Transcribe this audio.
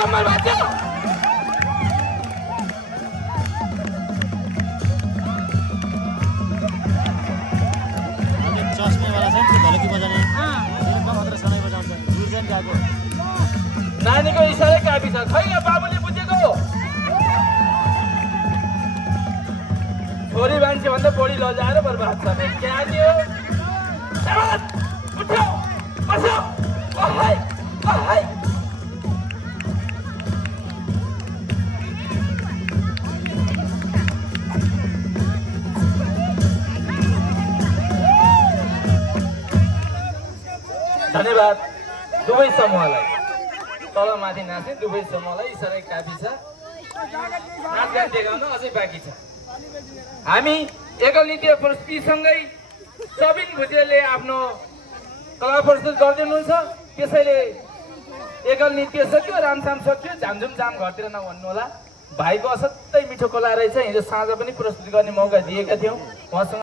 कम्मल बाँच्यो चस्मेवाला छ नि ढोलकी बजाउने एकदम मात्र सनै बजाउँछ दुर्जन गएको नानीको इसारै काफी छ खै बाबुले बुझेको छोरी मान्छे भन्दा बढी लजाएर बर्बाद छ क्या दियो उठ्यो बस्यो ओहाई ओहाई धन्यवाद दुवै समूहलाई तल माथि नाच्ने दुवै समूहलाई इसारै काफी छ नाचगान देखाउन अझै बाँकी छ हामी एकल नृत्य प्रस्तुतिसँगै सबिन भुजेलले आफ्नो कला प्रस्तुत गर्दै हुनुहुन्छ त्यसैले एकल नृत्य सक्यो रामसाम सक्यो झामझुम जाम घरतिर नभन्नु होला भाइको असाध्यै मिठो कला रहेछ हिजो साँझ पनि प्रस्तुत गर्ने मौका दिएका थियौँ उहाँसँग